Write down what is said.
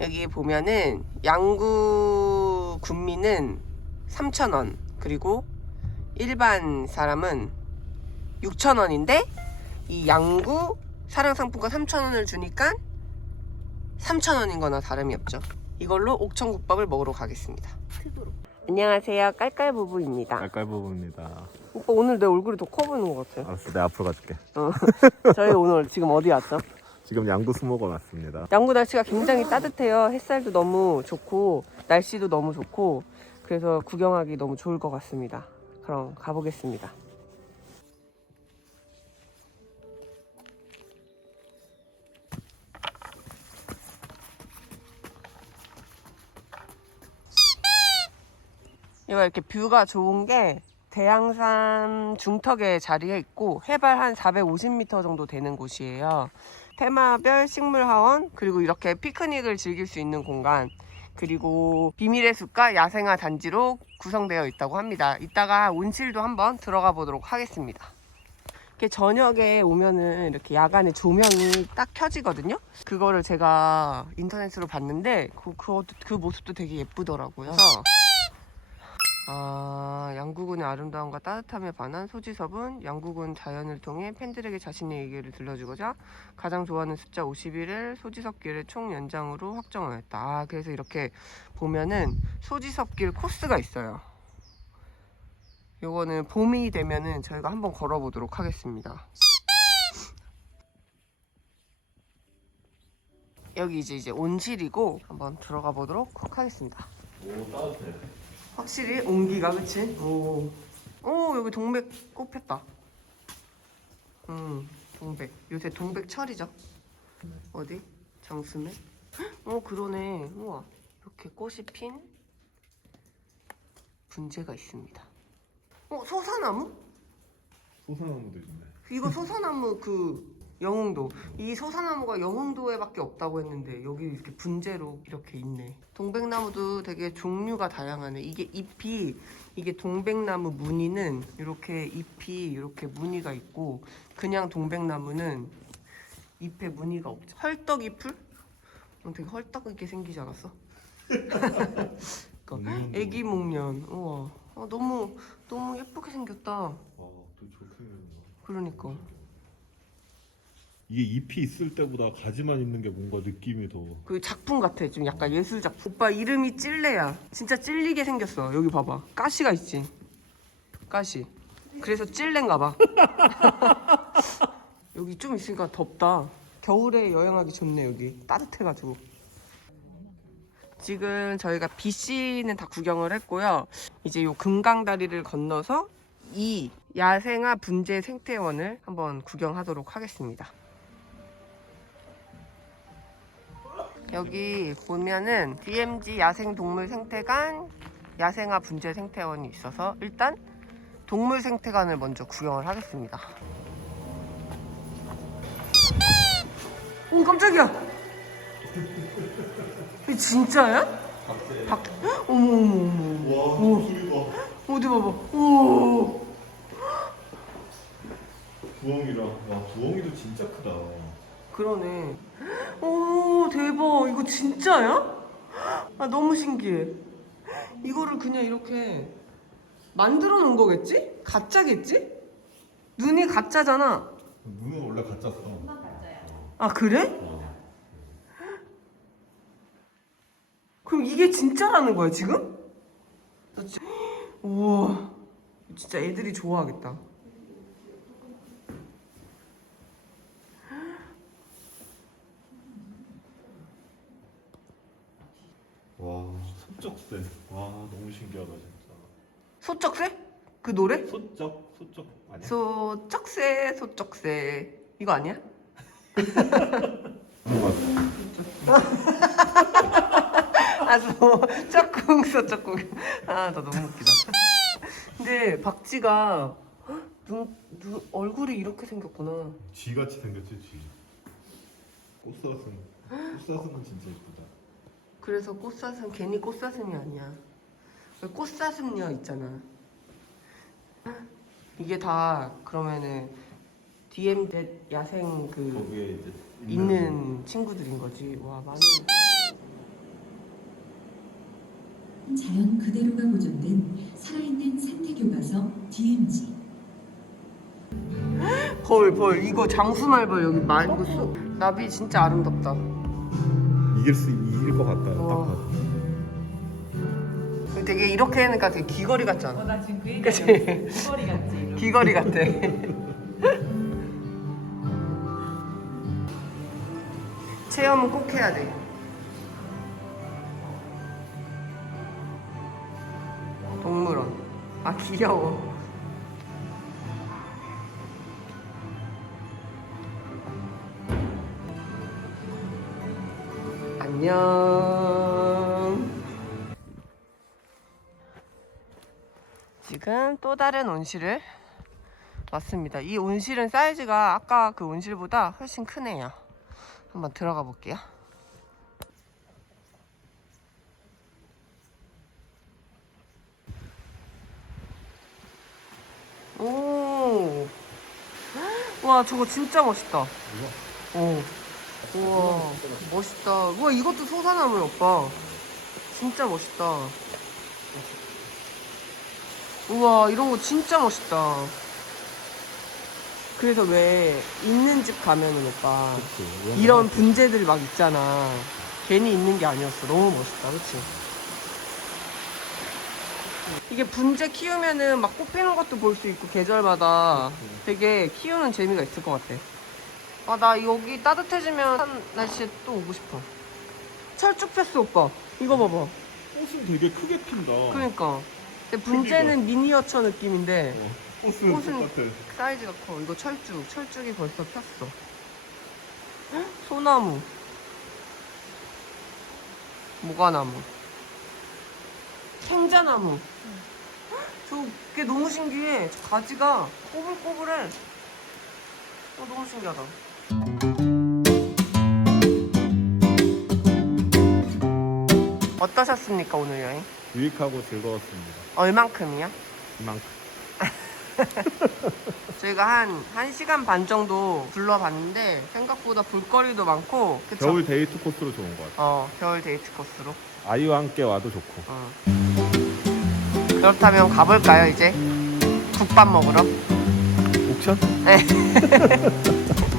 여기 보면은 양구 군민은 3,000원 그리고 일반 사람은 6,000원인데 이 양구 사랑상품권 3,000원을 주니까 3,000원인 거나 다름이 없죠. 이걸로 옥천국밥을 먹으러 가겠습니다. 안녕하세요. 깔깔 부부입니다. 깔깔 부부입니다. 오빠 오늘 내 얼굴이 더 커 보이는 것 같아요. 알았어, 내가 앞으로 가줄게. 어. 저희 오늘 지금 어디 왔죠? 지금 양구 수목원 왔습니다. 양구 날씨가 굉장히 따뜻해요. 햇살도 너무 좋고 날씨도 너무 좋고 그래서 구경하기 너무 좋을 것 같습니다. 그럼 가보겠습니다. 이거 이렇게 뷰가 좋은 게 대양산 중턱에 자리해 있고 해발 한 450m 정도 되는 곳이에요. 테마별 식물하원 그리고 이렇게 피크닉을 즐길 수 있는 공간 그리고 비밀의 숲과 야생화 단지로 구성되어 있다고 합니다. 이따가 온실도 한번 들어가 보도록 하겠습니다. 이렇게 저녁에 오면은 이렇게 야간에 조명이 딱 켜지거든요. 그거를 제가 인터넷으로 봤는데 그, 그, 그 모습도 되게 예쁘더라고요. 그래서 아, 양구군의 아름다움과 따뜻함에 반한 소지섭은 양구군 자연을 통해 팬들에게 자신의 얘기를 들려주고자 가장 좋아하는 숫자 51을 소지섭길의 총 연장으로 확정하였다. 아, 그래서 이렇게 보면은 소지섭길 코스가 있어요. 요거는 봄이 되면은 저희가 한번 걸어보도록 하겠습니다. 여기 이제 이제 온실이고 한번 들어가 보도록 하겠습니다. 오, 따뜻해. 확실히 온기가 그치? 오. 오 여기 동백 꽃 폈다. 음 동백. 요새 동백 철이죠. 어디? 장수매? 어 그러네. 우와 이렇게 꽃이 핀 분재가 있습니다. 어 소사나무? 소사나무도 있네. 이거 소사나무 그 영흥도. 이 소사나무가 영흥도에밖에 없다고 했는데 여기 이렇게 분재로 이렇게 있네. 동백나무도 되게 종류가 다양하네. 이게 잎이 이게 동백나무 무늬는 이렇게 잎이 이렇게 무늬가 있고 그냥 동백나무는 잎에 무늬가 없죠 헐떡이 풀? 어, 되게 헐떡하게 생기지 않았어? 그러니까 애기 목련. 우와. 어, 너무 너무 예쁘게 생겼다. 와, 또 좋게 생겼네. 그러니까 이게 잎이 있을 때보다 가지만 있는 게 뭔가 느낌이 더. 그 작품 같아. 좀 약간 예술 작품. 오빠 이름이 찔레야. 진짜 찔리게 생겼어. 여기 봐봐. 가시가 있지? 가시. 그래서 찔레인가 봐. 여기 좀 있으니까 덥다. 겨울에 여행하기 좋네 여기. 따뜻해가지고. 지금 저희가 BC는 다 구경을 했고요. 이제 요 금강다리를 건너서 이 야생화 분재 생태원을 한번 구경하도록 하겠습니다 여기 보면은 DMZ 야생동물 생태관 야생화 분재 생태원이 있어서 일단 동물 생태관을 먼저 구경을 하겠습니다. 오 깜짝이야. 이 진짜야? 박 어머 어머 어머. 와, 오. 어디 봐봐. 오. 부엉이랑. 와, 부엉이도 진짜 크다. 그러네. 오 대박. 이거 진짜야? 아 너무 신기해. 이거를 그냥 이렇게 만들어 놓은 거겠지? 가짜겠지? 눈이 가짜잖아. 눈은 원래 가짜어. 아 그래? 어. 그럼 이게 진짜라는 거야 지금? 나 진짜... 우와 진짜 애들이 좋아하겠다. 와, 소쩍새. 와, 너무 신기하다 진짜. 소쩍새? 그 노래? 소쩍, 소쩍 아니야? 소쩍새 소쩍새 이거 아니야? 맞아. 아소 쩍꿍 소쩍꿍 아나 너무 웃기다. 근데 박쥐가 눈, 눈 얼굴이 이렇게 생겼구나. 쥐같이 생겼지 쥐. 꽃사슴. 꽃사슴은 진짜 이쁘다. 그래서 꽃사슴 괜히 꽃사슴이 아니야. 왜 꽃사슴녀 있잖아. 이게 다 그러면은 DM 야생 그 거기에 이제 있는 친구들인 거지. 와 많이. 자연 그대로가 보존된 살아있는 산태교과서 DMZ. 벌, 벌. 이거 장수말벌 여기 말 이거 쏘. 나비 진짜 아름답다. 이길 수 이길 것 같다. 딱 와. 봐도. 되게 이렇게 하니까 되게 귀걸이 같잖아. 어, 나 지금 그 얘기 그치? 귀걸이 같지? 귀걸이 같아. 체험은 꼭 해야 돼. 동물원. 아 귀여워. 안녕. 지금 또 다른 온실을 왔습니다. 이 온실은 사이즈가 아까 그 온실보다 훨씬 크네요. 한번 들어가 볼게요. 오. 와, 저거 진짜 멋있다. 오. 우와, 멋있다. 우와, 이것도 소사나무야, 오빠. 진짜 멋있다. 우와, 이런 거 진짜 멋있다. 그래서 왜 있는 집 가면은 오빠 그치. 이런 분재들 막 있잖아. 괜히 있는 게 아니었어. 너무 멋있다. 그치? 이게 분재 키우면은 막 꽃 피는 것도 볼 수 있고 계절마다 되게 키우는 재미가 있을 것 같아. 아, 나 여기 따뜻해지면 한 날씨에 또 오고 싶어. 철쭉 폈어, 오빠. 이거 봐봐. 꽃은 되게 크게 핀다. 그러니까. 근데 분재는 미니어처 느낌인데 어, 꽃은 꽃은- 똑같아. 사이즈가 커. 이거 철쭉. 철쭉이 벌써 폈어. 헉? 소나무. 모과나무. 생자나무. 헉, 저게 너무 신기해. 저 가지가 꼬불꼬불해. 어, 너무 신기하다. 어떠셨습니까, 오늘 여행? 유익하고 즐거웠습니다. 얼만큼이요? 이만큼. 저희가 한 1시간 반 정도 둘러봤는데 생각보다 볼거리도 많고 그쵸? 겨울 데이트 코스로 좋은 것 같아. 어 겨울 데이트 코스로 아이와 함께 와도 좋고. 어. 그렇다면 가볼까요 이제? 국밥 먹으러? 옥션? 네